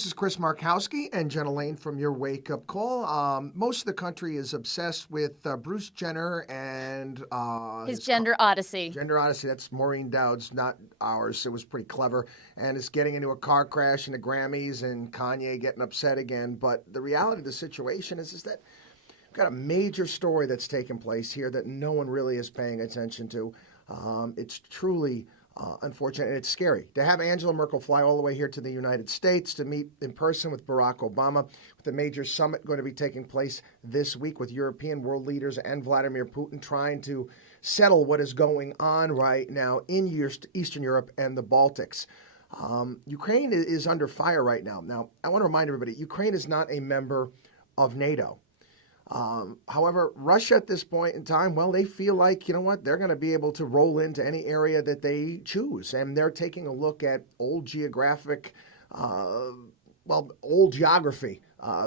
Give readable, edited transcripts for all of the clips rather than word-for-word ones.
This is Chris Markowski and Jenna Lane from Your Wake Up Call. Most of the country is obsessed with Bruce Jenner and his gender odyssey. Gender Odyssey. That's Maureen Dowd's, not ours. It was pretty clever. And it's getting into a car crash in the Grammys and Kanye getting upset again. But the reality of the situation is that we've got a major story that's taking place here that no one really is paying attention to. It's truly unfortunate, and it's scary to have Angela Merkel fly all the way here to the United States to meet in person with Barack Obama, with a major summit going to be taking place this week with European world leaders and Vladimir Putin trying to settle what is going on right now in Eastern Europe and the Baltics. Ukraine is under fire right now. Now, I want to remind everybody, Ukraine is not a member of NATO. However, Russia at this point in time, well, they feel like, you know what, they're going to be able to roll into any area that they choose. And they're taking a look at old geography,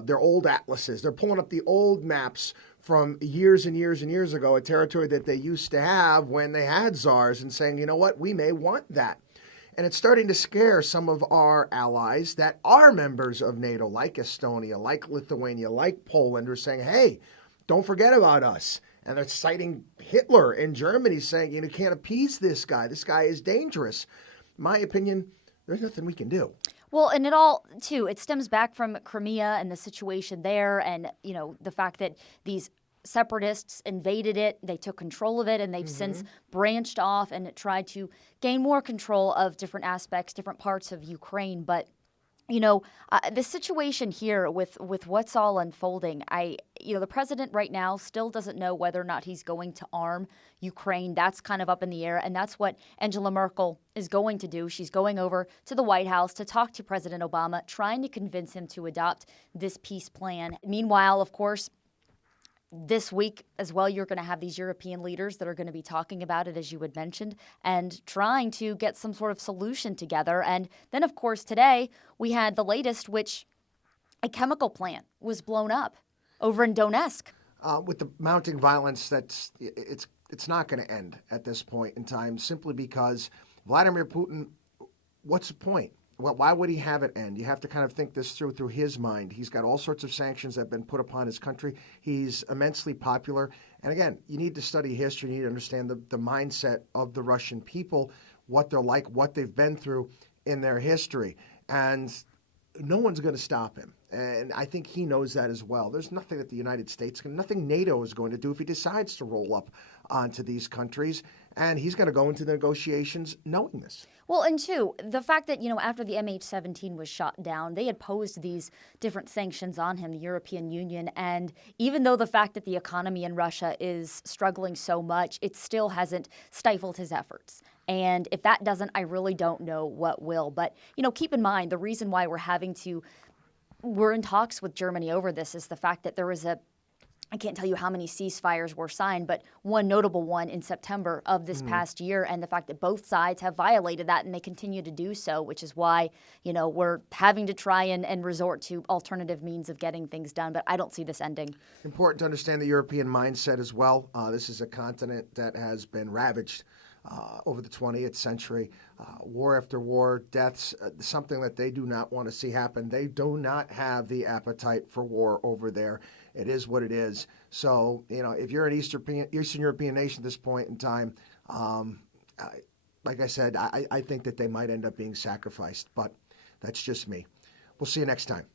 their old atlases. They're pulling up the old maps from years and years and years ago, a territory that they used to have when they had czars, and saying, you know what, we may want that. And it's starting to scare some of our allies that are members of NATO, like Estonia, like Lithuania, like Poland, are saying, hey, don't forget about us. And they're citing Hitler in Germany, saying, you can't appease this guy. This guy is dangerous. In my opinion, there's nothing we can do. Well, and it all, too, it stems back from Crimea and the situation there and, the fact that these separatists invaded it, they took control of it, and they've since branched off and tried to gain more control of different aspects, different parts of Ukraine. But, the situation here with what's all unfolding, the president right now still doesn't know whether or not he's going to arm Ukraine. That's kind of up in the air, and that's what Angela Merkel is going to do. She's going over to the White House to talk to President Obama, trying to convince him to adopt this peace plan. Meanwhile, of course, this week as well, you're going to have these European leaders that are going to be talking about it, as you had mentioned, and trying to get some sort of solution together. And then, of course, today we had the latest, which a chemical plant was blown up over in Donetsk. With the mounting violence, it's not going to end at this point in time, simply because Vladimir Putin, what's the point? Well, why would he have it end? You have to kind of think this through his mind. He's got all sorts of sanctions that have been put upon his country. He's immensely popular. And again, you need to study history. You need to understand the mindset of the Russian people, what they're like, what they've been through in their history. And no one's going to stop him. And I think he knows that as well. There's nothing that the United States nothing NATO is going to do if he decides to roll up onto these countries. And he's going to go into the negotiations knowing this. Well, and two, the fact that, after the MH17 was shot down, they had posed these different sanctions on him, the European Union. And even though the fact that the economy in Russia is struggling so much, it still hasn't stifled his efforts. And if that doesn't, I really don't know what will. But, keep in mind, the reason why we're in talks with Germany over this is the fact that there was I can't tell you how many ceasefires were signed, but one notable one in September of this past year, and the fact that both sides have violated that and they continue to do so, which is why, we're having to try and resort to alternative means of getting things done. But I don't see this ending. Important to understand the European mindset as well. This is a continent that has been ravaged over the 20th century. War after war, deaths, something that they do not want to see happen. They do not have the appetite for war over there. It is what it is. So, if you're an Eastern European nation at this point in time, like I said, I think that they might end up being sacrificed. But that's just me. We'll see you next time.